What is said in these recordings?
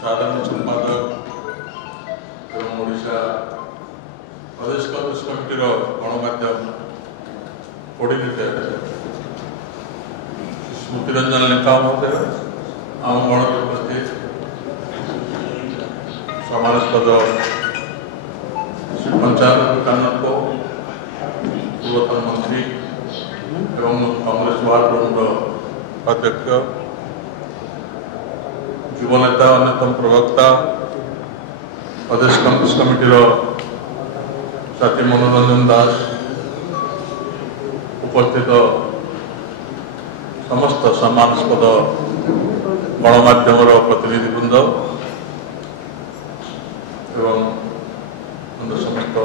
साधारण संपादक एवं ओडिशा प्रदेश कांग्रेस कमिटी गणमाध्यम कोर्डिनेटर स्मृतिरंजन लेखा महोदय आम गण उपस्थित समाजपद श्री पंचानंद कानन को पूर्वतन मंत्री एवं कांग्रेस वार्ड अध्यक्ष युवनेता अन्यतम प्रवक्ता प्रदेश कांग्रेस कमिटी साथी मनोरंजन दास उपस्थित समस्त सम्मानास्पद गणमाध्यम प्रतिनिधिवृंद एवं समस्त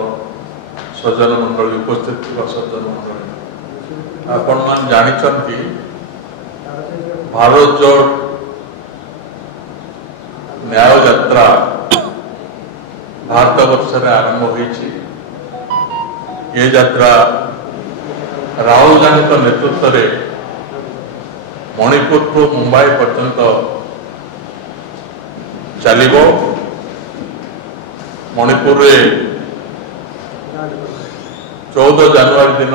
सज्जन मंडली उपस्थित सज्जन मंडली आपण मान जानी भारत जोड़ न्याय यात्रा भारत वर्ष आरंभ होती। ये यात्रा राहुल गांधी नेतृत्व में मणिपुर को मुंबई पर्यंत चलो। मणिपुर रे 14 जनवरी दिन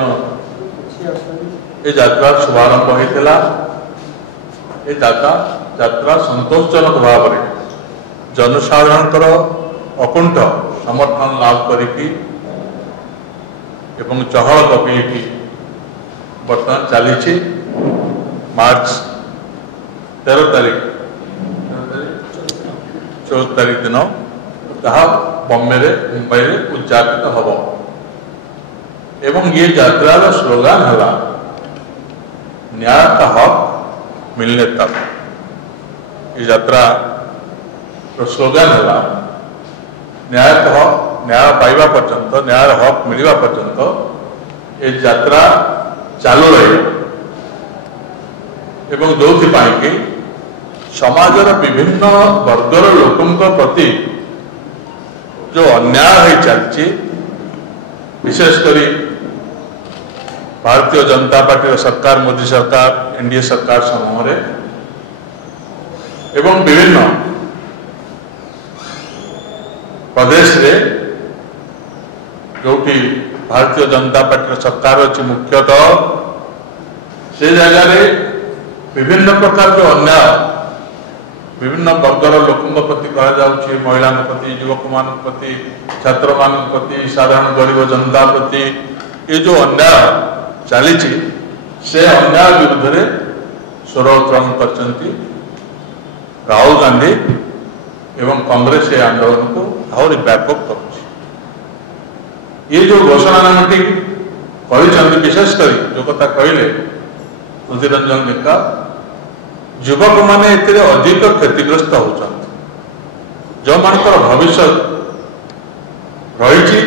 ये यात्रा शुभारंभ होता। ये यात्रा संतोषजनक भाव में जनसाधारण अकुंठ समर्थन लाभ करी चहल पकई बर्तमान चली मार्च 13 तारीख 14 तारीख दिन जहाँ बॉम्बे रे मुंबई रे उद्यापित हम एवं ये यात्रा स्लोगान है न्याय का हक मिलने तक। ये यात्रा स्लोगान है न्याय का हक न्याय पाइबा पर्यंत न्याय हक मिलवा पर्यंत ये यात्रा चालू रही एवं जो कि समाजर विभिन्न वर्गर लोकों प्रति जो अन्याय हो चलती विशेषकर भारतीय जनता पार्टी सरकार मोदी सरकार एनडीए सरकार समूह एवं विभिन्न प्रदेश रे जो भारतीय जनता पार्टी सरकार अच्छी मुख्यतः से जगह विभिन्न प्रकार जो अन्याय विभिन्न वर्गर लोकों प्रति करा महिला प्रति युवक मान प्रति छात्र मान प्रति साधारण गरीब जनता प्रति ये जो अन्याय चली से अन्याय विरुद्ध में स्वर उत्तोलन कर राहुल गांधी एवं कांग्रेस ये आंदोलन को और व्यापक कर ये जो घोषणानामाटी विशेषकर जो कथा कहले स्मृतिरंजन लेखा युवक माने अधिक क्षतिग्रस्त होती जो मान भविष्य रही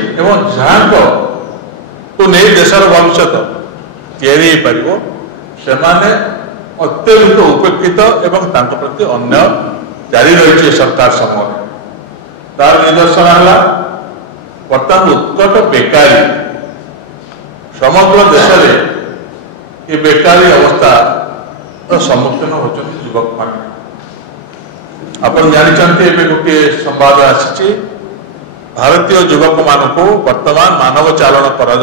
जहाँ को नहीं देशर भविष्य तैयारी से अत्यधिक उपेक्षित एवं प्रति अन्याय जारी रही सरकार समय तार निदर्शन है बर्तमान उत्कट बेकारी समग्र देश में ये बेकारी अवस्था सम्मुखीन होती युवक मान आप जानते गोटे संवाद आसी भारतीय युवक मान को वर्तमान मानव चालन करा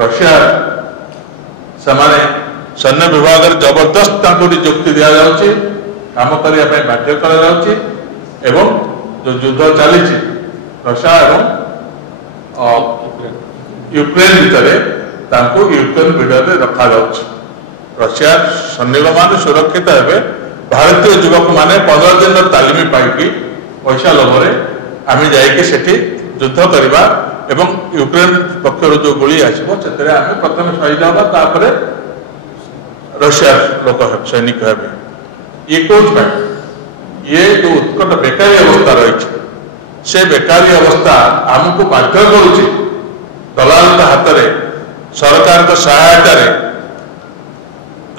रशिया से सैन्य विभाग जबरदस्त नियुक्ति दि जाऊँगी काम करने बाध्य करा एवं जो युद्ध चली रशिया एवं यूक्रेन भितर यूक्रेन भिडर रखा रशिया सैनिक मान सुरक्षित हे भारतीय युवक मैंने 15 दिन तालीम पाई पैसा लोभे आम जाठी युद्ध करवा एवं यूक्रेन पक्षर जो गोली आसो से प्रथम शहीद हवा रशिया लोक सैनिक हे ये कौन ये जो उत्कट बेकारी अवस्था रही से बेकारी अवस्था आमको बाध्य करुच्ची दलाल हाथ में सरकार सहायतार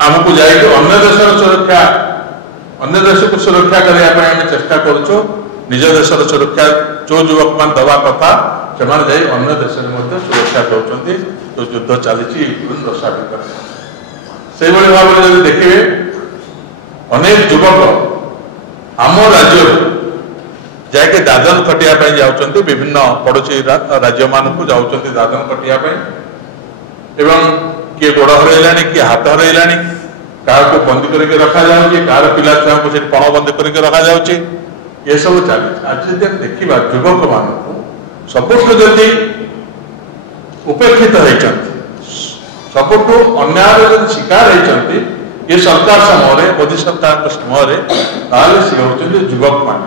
आमको जा अन्य देशर सुरक्षा अन्य देश को सुरक्षा करने चेष्टा करुचु निज देशर सुरक्षा जो युवक मान दवा कथा से अन्य देश में सुरक्षा दौरान जो युद्ध चली यूक्रेन रशिया भितर से भाव में देखिए अनेक युवक आम राज्य जाके दादन खटिया जाउछन्ति विभिन्न पड़ोसी राज्य मानक जाउछन्ति दादन खटिया एवं किए गोड़ हरैलानी किए हाथ हरैलानी क्या बंदी करके रखा जाउछि कार पिला छुआ को पण बंदी करके रखा जाउछि ये सब चली आज जब देखा युवक मानक सबुठ जदि उपेक्षित होती सबुठ अन्याय जब शिकार होती ये सरकार समय मोदी सरकार समय सी होती युवक मान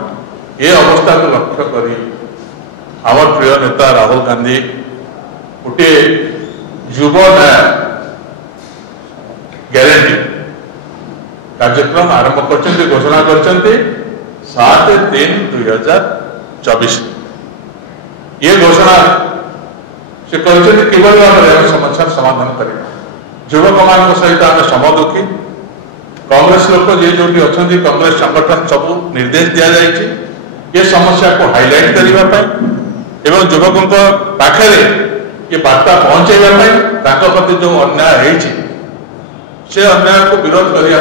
ये अवस्था को लक्ष्य करी आम प्रिय नेता राहुल गांधी गोटे युव न्याय ग्यारंटी कार्यक्रम आरंभ कर घोषणा कर 7/3/2024 ये घोषणा से कहते किभली भाव में समस्या समाधान करवा युवक मान सहित आम समदुखी कांग्रेस लोग ये जो अच्छा कांग्रेस संगठन सब निर्देश दि जाए ये समस्या को हाईलाइट करने एवं युवकों पाखे ये बार्ता पहुंचाइबा प्रति जो अन्याय से अन्याय को विरोध करने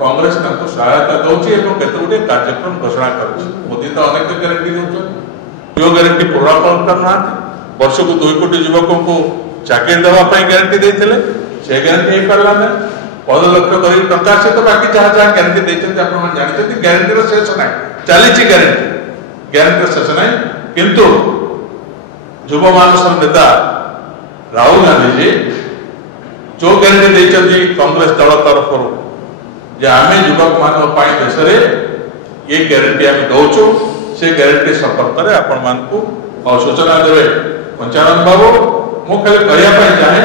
कांग्रेस सहायता दौर केते कार्यक्रम घोषणा कर मोदी तो अनेक ग्यारंटी दौर जो ग्यारंटी पूरा करना वर्ष को 2 कोटी युवकों को चाकरी देवाई ग्यारंटी देते से ग्यारंटी हो पारा ना 15 लाख करोड़ टंका से तो बाकी जहाँ जहाँ ग्यारंटी देते आप जानते ग्यारंटी शेष ना चली ग्यारंटी शेष ना किंतु युव मानस नेता राहुल गांधी जी जो ग्यारंटी देते कांग्रेस दल तरफ जे आम युवक मान देश में ये ग्यारंटी आम दौचु से ग्यारंटी संपर्क में आपण मान सूचना देवे पंचानन बाबू मु खाली कहवाई चाहे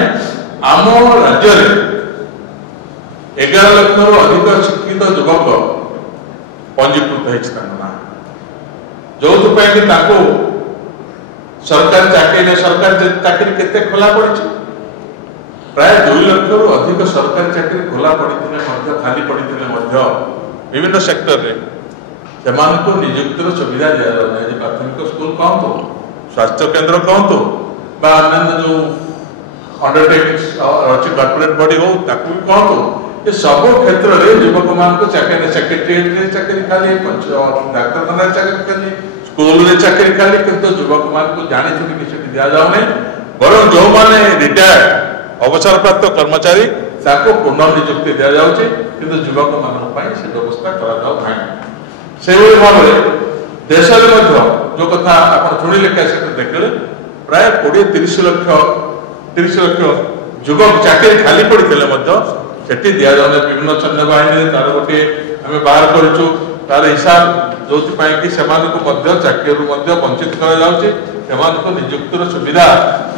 आम राज्य 11 लाख अधिक शिक्षित युवक पंजीकृत होना जो सरकारी चाकरी केते खोला पड़ी प्राय 2 लाख अधिक सरकारी चाकरी खोला पड़ी खाली पड़ी विभिन्न सेक्टर रे से नियुक्तिर सुविधा दि जाए प्राथमिक स्कूल कहतु स्वास्थ्य केन्द्र कहतु अन्य जो अंडरटेकिंग अच्छी कॉर्पोरेट बॉडी हो कहतु ये सब क्षेत्र में युवक मान सेक्रेटेरिएट चाकरी खाली डाक्तखाना चाकरी खाली स्कूल में चाकरी खाली किंतु युवक मान जानी छुटी किसी दि जाऊना बर जो मैंने रिटायर्ड अवसर प्राप्त कर्मचारी पुनर्नियुक्ति दि जाऊँगी किंतु युवक मान से व्यवस्था करा भाव में देश में जो कथा आप शुणिले कैसेट देखले प्राय 20-30 लाख युवक चाकरी खाली पड़ी से दि जाने विभिन्न सैन्य बाहिनी तार गोटे आम बाहर करूँ तार हिसाब जो चाकरी वंचित कर नियुक्तिर सुविधा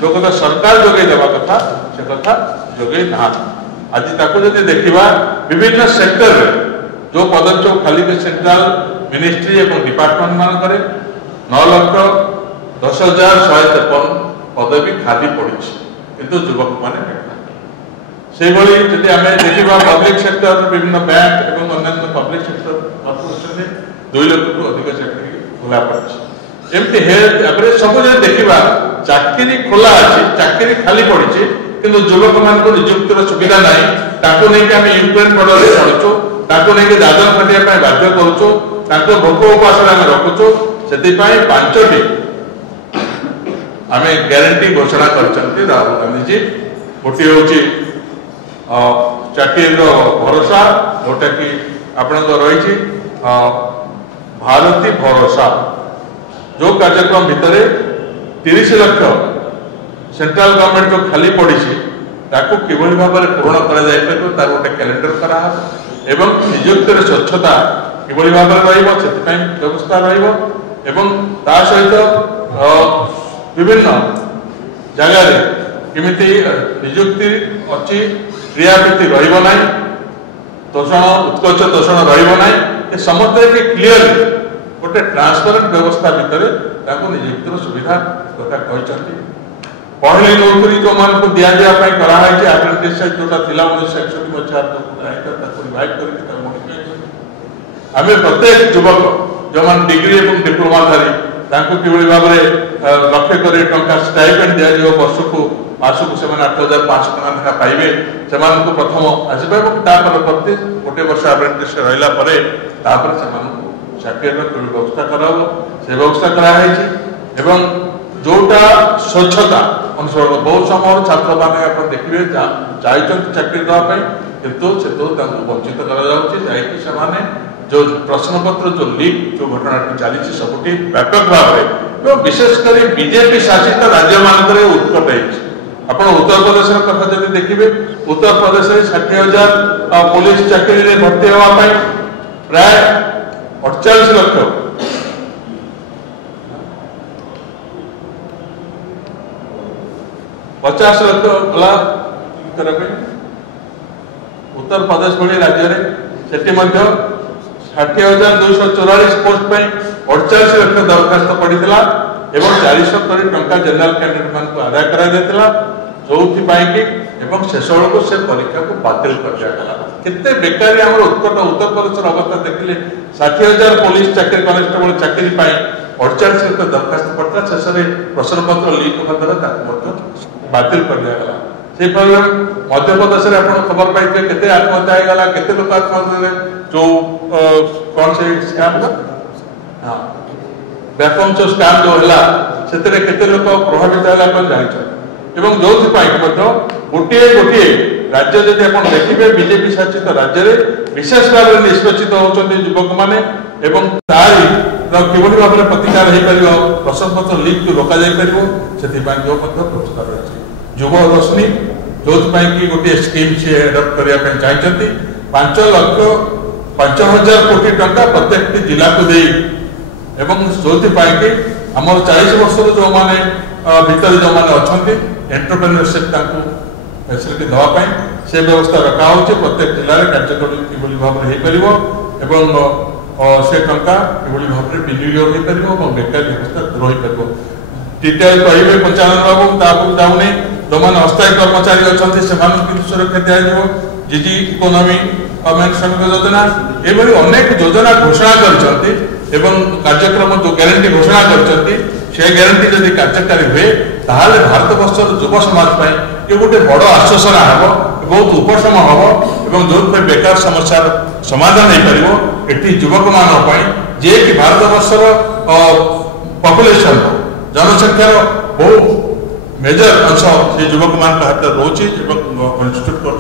जो कथा सरकार जोगे देवा कथा से कथा जोगे ना आज जब देखा विभिन्न सेक्टर जो पद जो खाली सेंट्रल मिनिस्ट्री और डिपार्टमेंट मानक 9,10,153 पदवी खाली पड़ी किंतु युवक मान से जब आम देखा पब्लिक सेक्टर विभिन्न बैंक और अन्य पब्लिक सेक्टर कॉर्पोरेशन 2 लाख रु अधिक चाकरी खोला पड़ी एमती हेल्थ सब जगह देखा चाकरी खोला अच्छी चाकरी खाली पड़ी किंतु युवक मान नियुक्तिर सुविधा ना नहीं आम यूक्रेन बॉर्डर छाड़ुचु नहीं दादन खटिया बाध्य करुचु भोक उपास रखुचु से 5टी आम ग्यारंटी घोषणा कर राहुल गांधी जी गोटे हूँ चाकरी भरोसा जोटा कि आपण रही भारती भरोसा जो कार्यक्रम भितर 30 लाख सेंट्रल गवर्नमेंट जो खाली पड़ी किभली भाव में पूरण कर तार गोटे कैलेंडर करा एवं नियुक्तिर स्वच्छता किभली भाव में व्यवस्था ता सहित विभिन्न जगार किमिति नियुक्ति अच्छी क्रियावृत्ति रही तोषण उत्कर्ष तोषण रही समस्त क्लीयर गोटे ट्रांसपेरेंट व्यवस्था भितर नियुक्तिर सुविधा कथा कहते पढ़ली नौकरी जो मान को दि जावाई कराई आप्रेंटिस जोटा 1961 मसीह रिवाइव आम प्रत्येक युवक जो मान डिग्री और डिप्लोमाधारी कि भाव में लक्ष्य कर टंका स्टाइपेंड दि वर्ष को मासक से 8,500 टका पाइबे से प्रथम आसपा प्रति गोटे वर्ष आप्रेंटिस रहा चाकरी व्यवस्था करा से व्यवस्था कराई जोटा स्वच्छता अनुसरण बहुत समय छात्र मैंने देखिए चाहिए चाकरी देवाई कितु से वंचित कर जो प्रश्नपत्र जो लीक जो घटना चली सबुठी व्यापक भाव में विशेषकर बीजेपी शासित राज्य मानक उत्कट आप उत्तर प्रदेश कथा जब देखिए उत्तर प्रदेश में 60,000 पुलिस चाकरी भर्ती होगापी प्राय 48 लाख 50 लाख गला उत्तर प्रदेश भाई राज्य में 60,244 पोस्ट पर 48 लाख दरखास्त पड़ा एवं 400 कोटी टंका जनरल कैंडिडेट मान आदाय करा जो शेष बेलू से परीक्षा को बातिल कर दिया केते बेकारी आम उत्कट उत्तर प्रदेश अवस्था देखिले 60,000 पुलिस चाकरी कनेस्टेबल चाकरी 48 लाख दरखास्त पड़ा शेष में प्रश्नपत्र लीक होगा द्वारा बातिल कर दिया से मध्य प्रदेश में आप खबर पाई केते आत्महत्या होगा केते लोक आत्महत्या जो कौन से स्कैम हाँ व्यापम जो स्कैम जो है से लोक प्रभावित है जानते एवं जो गोटे गोटे राज्य जब आप देखिए बीजेपी शासित राज्य में विशेष भाव में निष्पेषित होती युवक मैंने तारी कि भाव में प्रतिकार हो पार प्रश्नपत्र लीक रोक से जो पुरस्कार रही युव दर्शनी जो कि गोटे स्कीम सी एडप्ट करने चाहते 5,00,000 कोटी टंका प्रत्येक जिला को दे जो कि आम 40 वर्ष जो मैंने भीतर जो मैंने अच्छा एंटरप्रेन्योरशिप फैसिलिटी देवाई से व्यवस्था रखा हो प्रत्येक जिले में कार्यक्रम कि भाव में से टंका कि भाव में विनियोग हो पार बेकारी व्यवस्था दूर हो पार डिटेल कहे पंचानन बाबू जाऊनी जो मैंने अस्थायी कर्मचारी अच्छा से सुरक्षा दिज्व जीजी इकोनॉमी गवर्नमेंट श्रमिक योजना ये अनेक योजना घोषणा कर कार्यक्रम जो ग्यारंटी घोषणा कर ग्यारंटी जब कार्यकारी हुए ताहले भारत वर्षर युव समाज ये गोटे बड़ आश्वासना हम बहुत उपशम हम जो बेकार समस्या समाधान हो पार युवक मान जे कि भारत वर्षर पॉपुलेशन जनसंख्यार बहु मेजर अंश से युवक मान हाथ रोचे कन्स्टिट्यूट कर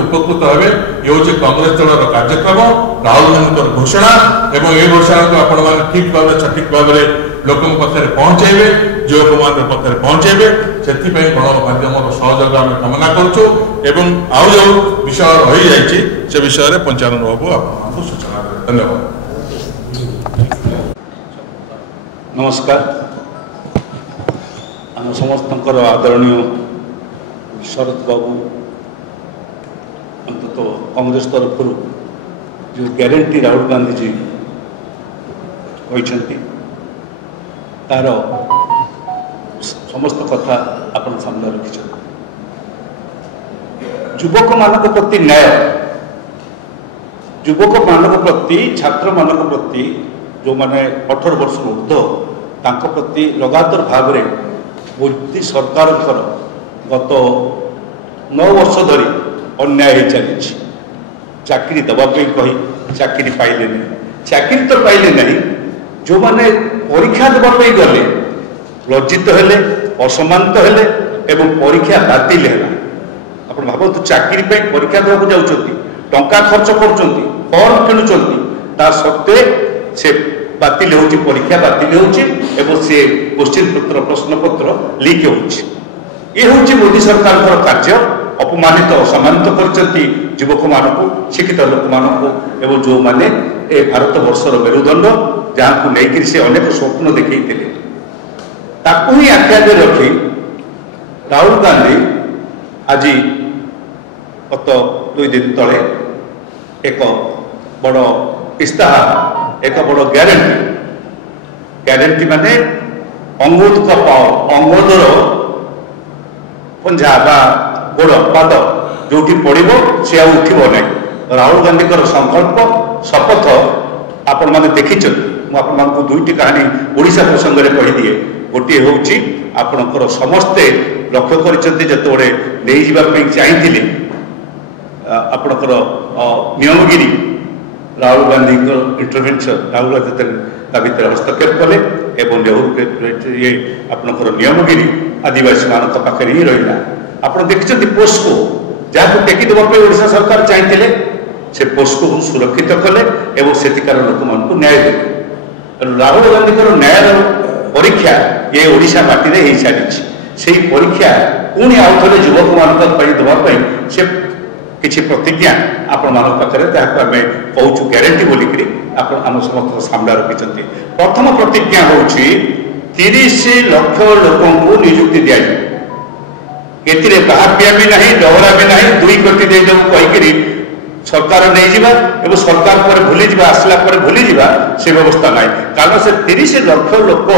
उपकृत हे ये हूँ कांग्रेस दल कार्यक्रम राहुल गांधी घोषणा और ये घोषणा को आपण ठीक भाव सठिक भाव में लोक पाखे पहुँचे युवक मान पाखे पहुँचे से गणमाध्यम सहयोग आम कामना करुचु आउ जो विषय रही जाइए से विषय में पंचानन बाबू आपको सूचना दें। धन्यवाद। नमस्कार। आम समस्त आदरणीय शरद बाबू अंतत कांग्रेस तरफ जो ग्यारंटी राहुल गांधी जी कहते तार समस्त कथा अपन सामने रखी युवक मान प्रति न्याय युवक मान प्रति छात्र मान प्रति जो माने 18 वर्ष ऊर्ध्व प्रति लगातार भाव में मोदी सरकार गत 9 वर्ष धरी अन्याय चली चाकरी दवाई कही चाकरी पाइले नहीं चाकरी तो पाइले नहीं जो माने परीक्षा देवाई गले लज्जित हेले असम्मानित हेले एवं परीक्षा बातिल है आप भावतु चाकरी परीक्षा देवाक जाऊँगी टंका खर्च करुँच फर्म किणुंट ता सत्वे से बातिल हो परीक्षा बातिल हो से क्वेश्चन पत्र प्रश्नपत्र लीक हो मोदी सरकार कार्य अपमानित असम्मानित कर युवक मानक शिक्षित लोक मानक एवं जो माने ए भारत वर्षर मेरुदंड जहाँ को लेकर से अनेक स्वप्न देखते ताकू ही आखि आगे रखी राहुल गांधी आज गत 2 दिन तले एक बड़ इस्ताहार एक बड़ ग्यारंटी माने अंगुद का पावर अंगुदर पंजा बा गोड़ पाद जो पड़ो सी उठब ना राहुल गांधी संकल्प शपथ आपण मैंने देखी मुझे 2टी कहानी ओडिशा प्रसंग में कहीदिए गोटे हूँ आपणकर समस्ते ଲକ୍ଷ୍ୟ କରିଛନ୍ତି ଯେତେବେଳେ ନେଇଯିବା ପାଇଁ ଚାହିଁଥିଲେ ଆପଣଙ୍କର ନିୟମଗିରି ରାହୁଲ ଗାନ୍ଧୀଙ୍କ ଇଣ୍ଟରଭେନସନ୍ ରାହୁଲ ଗାନ୍ଧୀ ତା ଭିତରେ ହସ୍ତକ୍ଷେପ କଲେ ଏବଂ ନେହେରୁ ଇଏ ଆପଣଙ୍କର ନିୟମଗିରି ଆଦିବାସୀମାନଙ୍କ ପାଖରେ ହିଁ ରହିଲା। ଆପଣ ଦେଖିଛନ୍ତି ପୋସ୍କୋ ଯାହାକୁ ଟେକି ଦେବା ପାଇଁ ଓଡ଼ିଶା ସରକାର ଚାହିଁଥିଲେ ସେ ପୋସ୍କୋକୁ ସୁରକ୍ଷିତ କଲେ ଏବଂ ସେଠିକାର ଲୋକମାନଙ୍କୁ ନ୍ୟାୟ ଦେଲେ। ତେଣୁ ରାହୁଲ ଗାନ୍ଧୀଙ୍କର ନ୍ୟାୟର ପରୀକ୍ଷା ଏ ଓଡ଼ିଶା ମାଟିରେ ହେଇସାରିଛି। ସେଇ ପରୀକ୍ଷା ପୁଣି ଆଉ ଥରେ ଯୁବକମାନଙ୍କ ପାଇଁ ଦେବା ପାଇଁ ସେ କିଛି ପ୍ରତିଜ୍ଞା ଆପଣମାନଙ୍କ ପାଖରେ ଯାହାକୁ ଆମେ କହୁଛୁ ଗ୍ୟାରେଣ୍ଟି ବୋଲିକିରି ଆପଣ ଆମ ସମସ୍ତଙ୍କ ସାମ୍ନା ରଖିଛନ୍ତି। ପ୍ରଥମ ପ୍ରତିଜ୍ଞା ହେଉଛି 30 ଲକ୍ଷ ଲୋକଙ୍କୁ ନିଯୁକ୍ତି ଦିଆଯିବ। ଏଥିରେ ବାହାପିଆ ବି ନାହିଁ, ଡହରା ବି ନାହିଁ, 2 କୋଟି ଦେଇଦେବୁ କହିକିରି ସରକାର ନେଇଯିବା ଏବଂ ସରକାର ପରେ ଭୁଲିଯିବା, ଆସିଲା ପରେ ଭୁଲିଯିବା ସେ ବ୍ୟବସ୍ଥା ନାହିଁ। କାରଣ ସେ 30 ଲକ୍ଷ ଲୋକ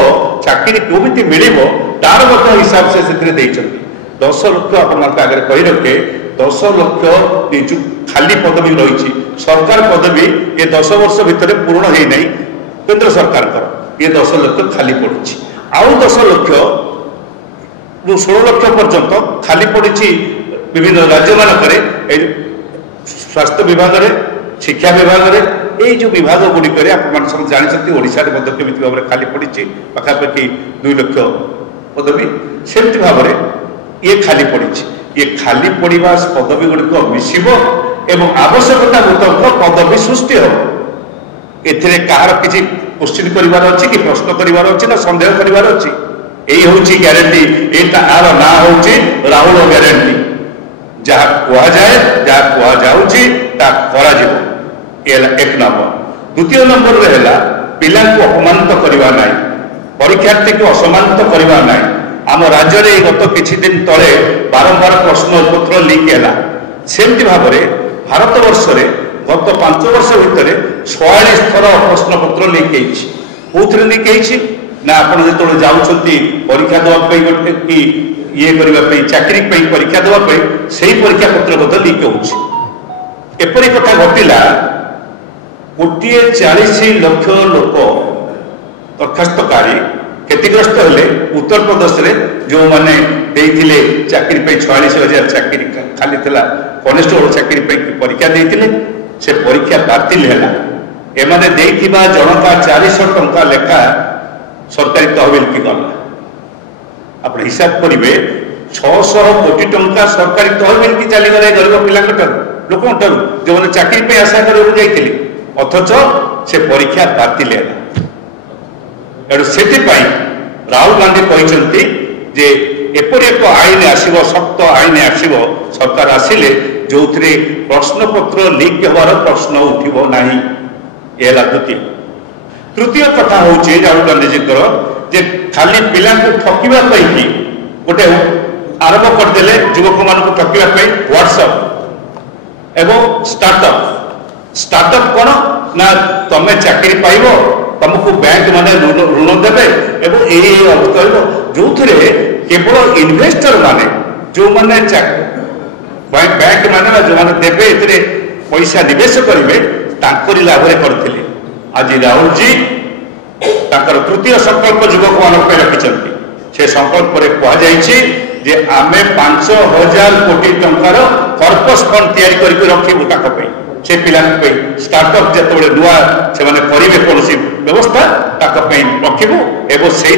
ଚାକିରି କେମିତି ମିଳିବ ତାର ମଧ୍ୟ ହିସାବ ସେ ସେଥିରେ ଦେଇଛନ୍ତି। 10 ଲକ୍ଷ ଆପଣମାନଙ୍କ ଆଗରେ କହି ରଖେ 10 ଲକ୍ଷ ଖାଲି ପଦବୀ ରହିଛି। ସରକାର ପଦବୀ ଏ 10 ବର୍ଷ ଭିତରେ ପୂରଣ ହେଇନାହିଁ କେନ୍ଦ୍ର ସରକାରଙ୍କର, ଏ 10 ଲକ୍ଷ ଖାଲି ପଡ଼ିଛି। ଆଉ 10 ଲକ୍ଷ 16 ଲକ୍ଷ ପର୍ଯ୍ୟନ୍ତ ଖାଲି ପଡ଼ିଛି ବିଭିନ୍ନ ରାଜ୍ୟମାନଙ୍କରେ, ଏ ସ୍ୱାସ୍ଥ୍ୟ ବିଭାଗରେ, ଶିକ୍ଷା ବିଭାଗରେ, এই যে বিভাগ গুড়িকরে আপনার সব জাঁচান ওড়শার মধ্যে কেমি ভাবে খালি পড়ছে পাখাপাখি 2 লক্ষ পদবী সেমতি ভাবে ইয়ে খালি পড়ছে। ইয়ে খালি পড়া পদবী গুড়িক মিশিব এবং আবশ্যকতা মুতাবক পদবী সৃষ্টি হব। এতে কাহার কিছু কোশ্চিন করবার অছি কি প্রশ্ন করবার অছি না সন্দেহ করবার অছি? এই হচ্ছে গ্যারেন্টি। এইটা আর না হচ্ছে রাহুল গ্যারেন্টি। যা কুহযায় যা কুহযাଉଛି তা করা যাব। এক নম্বর। দ্বিতীয় নম্বরে হেলা পিলাଙ୍କୁ অপমানিত করিবা নাই, পরীক্ষার্থীকে অসম্মানিত করিবা নাই। আম রাজ্যের গত কিছু দিন তলে বারম্বার প্রশ্নপত্র লিক হেলা। সেমতি ভাবে ভারতবর্ষে গত 5 বর্ষ ভিতরে 46 থর প্রশ্নপত্র লিক হয়েছে। কোথায় লিক হয়েছে না আপনার যেতবে যাচ্ছেন পরীক্ষা দেওয়া কি ইয়ে করা চাকরি পরীক্ষা দেওয়া সেই পরীক্ষা পত্র মধ্যে লিক হচ্ছে। এপরি কথা ঘটিলা 140 লক্ষ লোক দরখাস্তকারী ক্ষতিগ্রস্ত হলে উত্তরপ্রদেশের যে দিয়ে চাকরি 46,000 চাকরি খালি লা কনস্টেবল চাকরি পরীক্ষা দিয়ে সে পরীক্ষা বাতিল হল। এমানে দেইথিবা জনকা 400 টঙ্কা লেখা সরকারি তহবিল কি গলা। আপনি হিসাব করবে 600 কোটি টঙ্কা সরকারি তহবিল কি চালিগলা গরিব পিলাঙ্ক লোক যে চাকরি আশা করা যাই অথচ সে পরীক্ষা বাতিল হল। এটু সেপাই রাহুল গান্ধী କହିଛନ୍ତି যে এপরি এক আইন আসব, শক্ত আইন আসব সরকার আসলে যে প্রশ্নপত্র লিক হবার প্রশ্ন উঠিব না। এ হল দ্বিতীয়। তৃতীয় কথা হচ্ছে রাহুল গান্ধীজীଙ୍କର যে খালি পিলাଙ୍କୁ ঠকিবা কি গোটে আরম্ভ କରିଦେଲେ যুবকମାନଙ୍କୁ ঠকিবা হোয়াটসঅ্যাপ এবং স্টার্টঅপ। স্টার্টঅপ কোন না তুমি চাকরি পাইব, तुमको बैंक माने ऋण देवे और ये कहब जो केवल इन्वेस्टर माने जो माने बैंक माने जो माने देवे ए पैसा निवेश करेंगे तांकरी लाभ करते। आज राहुल जी तांकर तृतीय संकल्प युवक मान रखिंट। से संकल्प कहुई आम 5,000 कोटी टंकार कर्पस फंड तैयारी करके रखू ताकि से पिला स्टार्टअप जो नुआ से करेंगे कौन व्यवस्था ताकि रखू एवं से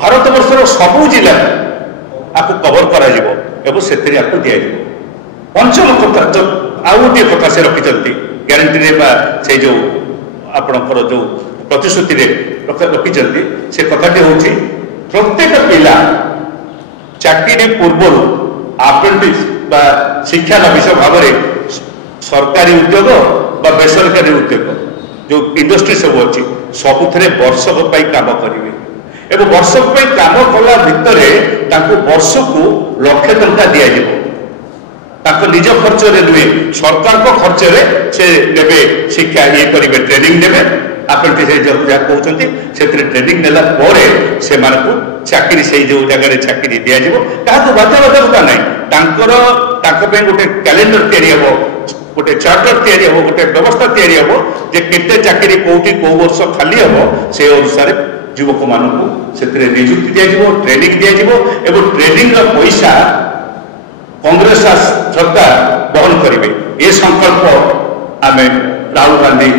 भारत वर्षर सबू जिला आपको कवर करा से दि। पंचम कथा जो आउ गोटे कथा से रखिंट ग्यारंटी से जो आपणकर जो प्रतिश्रुति रखिंट से कथाटी हूँ प्रत्येक पिला चाकरी पूर्व आप्रेंटिस बा शिक्षानविश भाव में सरकारी उद्योग बा बेसरकारी उद्योग जो इंडस्ट्री सब अच्छी सबुथे वर्षक काम करेंगे एवं वर्षक काम कला भितर वर्ष को लक्षे टंका दि निज खर्च नुहे सरकार खर्च से देवे शिक्षा ये करेंगे ट्रेनिंग देवे आप्रेंटिस जहाँ कहते से ट्रेनिंग नेला से चाकरी से जो जगह चाकरी दि क्या बाध्यबाधकता ना गोटे कैलेंडर या गोटे चार्टर या गोटे व्यवस्था या केते चाकरी कौटी कौ वर्ष खाली हम से अनुसार युवक मानू से निजुक्ति दिज्व ट्रेनिंग दिज्व एवं ट्रेनिंग पैसा कांग्रेस सरकार बहन करेंगे ये संकल्प आम राहुल गांधी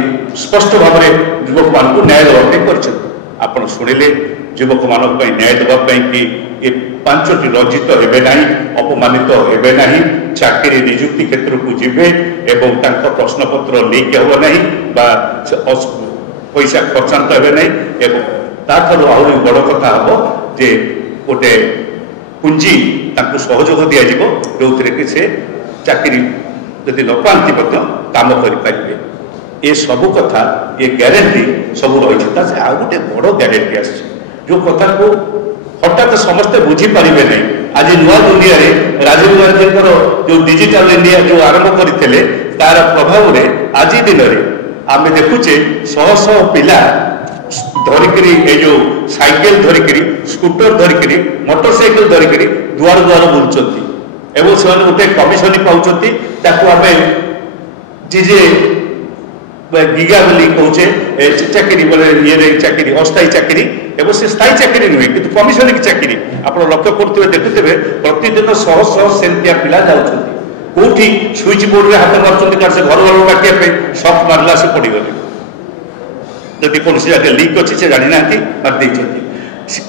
स्पष्ट भाव में युवक मान न्याय देवाई आप शुणिले युवक मान न्याय देवाई कि ये 5टी लज्जित हेबे नहीं अपमानित हेबे नहीं चाकरी निजुक्ति क्षेत्र को जीवे एवं प्रश्नपत्र लीक हो नहीं पैसा खर्चांत हे नहीं ताठू आहरी बड़ कथा हम जे गोटे पुंजी सहयोग दिज्व जो कि से चाकरी जदि न पाती काम करें ये सबू कथा ये ग्यारंटी सब रही आ गए बड़ ग्यारंटी आस जो कथा को हठात समस्ते बुझीपारे नहीं आज नुआ दुनिया रे राजीव गांधी जो डिजिटल इंडिया जो आरंभ करते तार प्रभाव में आज दिन में आम देखुचे शह शह पिला धरिकी जो साइकेल धरिकी स्कूटर धरिकी मोटरसाइकेल धरिकी दुआर दुआर बुलुंट एवं से गोटे कमिशन पाँच आम जे गिगा बोली कहे चाकरी बोले ये चाकरी अस्थायी चाकरी एवं से स्थायी चाकरी नुहे कि कमिशन की चाकरी आप लक्ष्य करुवे देखुवे प्रतिदिन शह शह सेमतिया पिला जाऊँ कौटी स्विच बोर्ड में हाथ मार्च से घर घर काटिया सफ्ट मारला से पड़गले जदि कौन जगह लीक अच्छी से जानी ना मारदे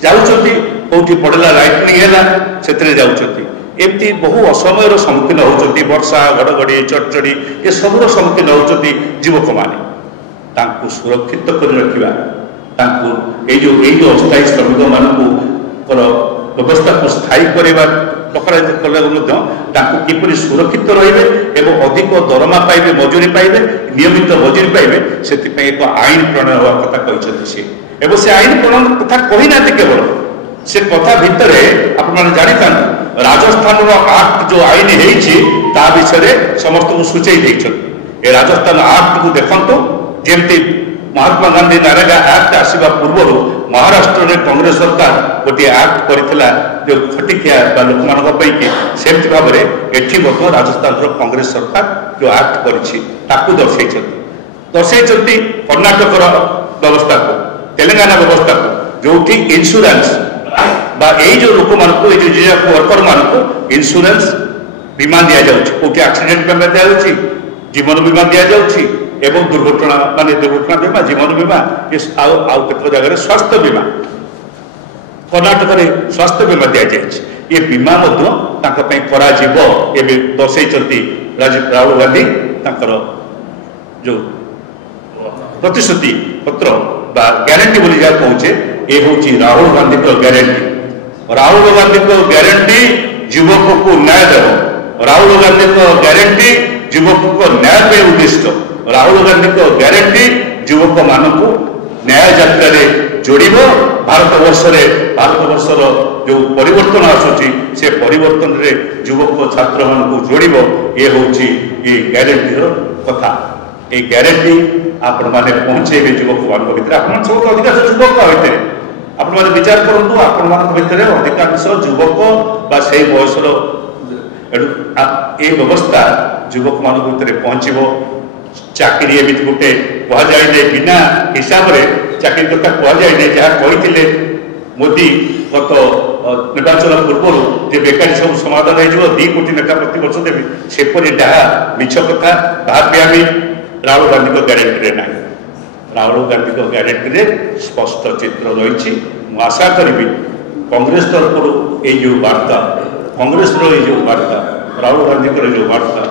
जाऊँगी कौटी पड़ेगा लाइटनिंग है से जाऊँगी एमती बहु असमयर सम्मुखीन होती वर्षा घड़घड़ी चढ़चढ़ी ये सबूर सम्मुखीन होती युवक मैंने सुरक्षित कर रखा जो अस्थायी श्रमिक मानू व्यवस्था को स्थायी करवा किपर सुरक्षित रे अधिक दरमा पाइबे मजूरी पाइबे नियमित मजूरी पाइबे से एक आईन प्रणयन होगा कथा कहते से आईन प्रणयन कथा कहना केवल से कथा भितर आप जानी था राजस्थान आक्ट जो आईन है विषय समस्त को सूचई ये राजस्थान आक्ट को देखो जमती महात्मा गांधी नारेगा आक्ट आसवा पूर्व महाराष्ट्र में कांग्रेस सरकार गोटे आक्ट करथिला जो खटिकिया लोक मानी सेमती भाव में राजस्थान कांग्रेस सरकार जो आक्ट कर दर्शे कर्णाटक व्यवस्था को तेलंगाना व्यवस्था को जो इंश्योरेंस जो लोक मानू जो वर्कर मानू इंश्योरेंस बीमा दि जाऊँगी कौटी एक्सीडेंट बीमा दि जीवन बीमा दि जाऊँगी एवं दुर्घटना माने दुर्घटना बीमा जीवन बीमा आउ केत जगह स्वास्थ्य बीमा कर्णाटक में स्वास्थ्य बीमा दि जाए ये बीमा दर्शे राहुल गांधी जो प्रतिश्रुति पत्र ग्यारंटी बोली जहाँ कहे ये हूँ राहुल गांधी ग्यारंटी राहुल गांधी ग्यारंटी युवक को न्याय देव राहुल गांधी ग्यारंटी युवक को न्याय पे उद्दिष्ट राहुल गांधी ग्यारंटी युवक मानक न्याय यात्रा जोड़ भारत वर्षर जो परिवर्तन आसूची से परिवर्तन रे युवक छात्र मान जोड़ ये हूँ ये ग्यारंटी कथा ये ग्यारंटी आपण मैंने पहुँचे युवक मान भर आप सब अधिकांश युवक होते आप विचार करूँ आपण भितर अधिकांश युवक से बयसर ये व्यवस्था युवक मान भर पहुँचब चाकरी एमती गोटे कहुए बिना हिसाब से चाकरी कथा कहुए जहाँ कही मोदी गत निर्वाचन पूर्व जे बेकारी सब समाधान हो 2 कोटी लेखा प्रति वर्ष देवी सेपरी डाहा मिछ कथा भाव्यामी राहुल गांधी ग्यारंटी ना राहुल गांधी ग्यारंटी स्पष्ट चित्र रही आशा करी कांग्रेस तरफ ये जो वार्ता कांग्रेस जो वार्ता राहुल गांधी जो वार्ता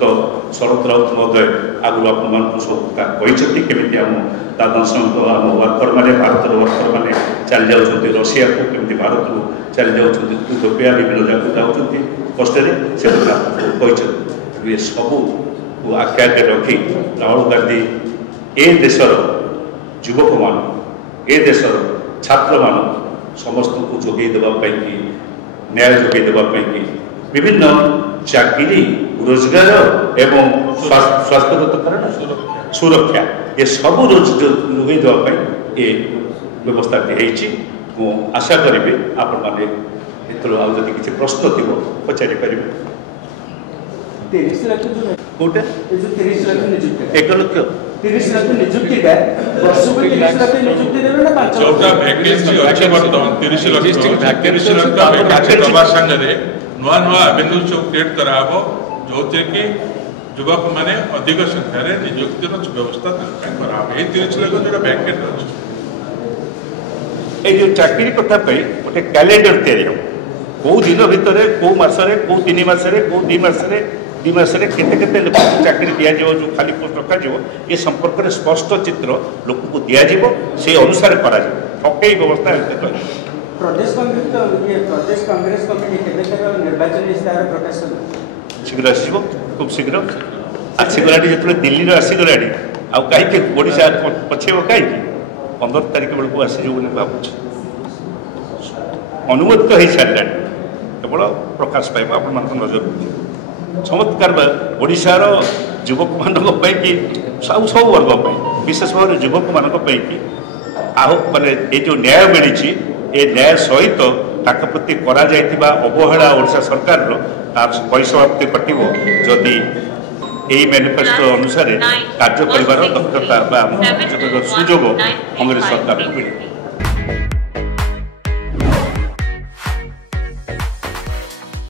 तो शरद राउत महोदय आगु आप सब कहते आम दादन श्रमिक आम वर्कर मैंने भारत वर्कर मैंने चली जाऊँच रशिया को कमी भारत को चली जाऊँच इथियोपिया विभिन्न जगह जाऊँच कष्ट से कहते ये सबू आखे आगे रखी राहुल गांधी ए देशर युवक मान ए देशर छात्र मान समस्त को जोगे देवाई न्याय जोगे देवाई विभिन्न चाकरी रोजगार एवं स्वास्थ्यगत कारण सुरक्षा ये सब जोगे देवाई ये व्यवस्था हो आशा करी आपण मैंने आदि किसी प्रश्न थी पचारि पारे 23 लाख कोटे 23 लाख 1 लाख 30 लाख नियुक्ति का वर्ष को 30 लाख नियुक्ति देबे ना 5 जोटा वैकेंसी अच्छे वर्तमान 30 लाख 30 लाख का वैकेंसी दबा संगे नुआ नुआ एवेन्यू सब क्रिएट कराबो जोते कि युवक माने अधिक संख्या रे नियुक्ति रो व्यवस्था कराबो ए 30 लाख जोटा वैकेंट अछि ए जो चाकरी कथा पे गोटे कैलेंडर तैयारी हो कौ दिन भितर कौ मासरे कौ 3 मासरे कौ 2 मासरे 2 मासरे केते केते लोक चाकरी दिया जो खाली पोस्ट रखा जो ये संपर्क में स्पष्ट चित्र लोक को दिया जीवो से अनुसार करा जो ठकई व्यवस्था एते कर प्रदेश कांग्रेस तो ये प्रदेश कांग्रेस कमिटी केते केते निर्वाचन इस्तार प्रकाश कर शीघ्र आसीबो खूब शीघ्र आसीगलाडी जेतले दिल्ली रो आसीगलाडी आ काई के ओडिसा पछेबो काई 15 तारिख बेलू आसी जो भावुँ अनुमोदित हो सारे केवल प्रकाश पाइब आप नजर चमत्कार ओडिशार युवक मानी कि सब सब वर्ग विशेष भाव युवक मानी कि आहु माने ये जो न्याय मिली ए न्याय सहित ताक प्रति करा जाइतिबा अवहेला ओडिशा सरकार तार परिसमाप्ति घटिबो जदि यही मैनिफेस्टो अनुसार कार्य कर दक्षता सुजोग कांग्रेस सरकार मिले।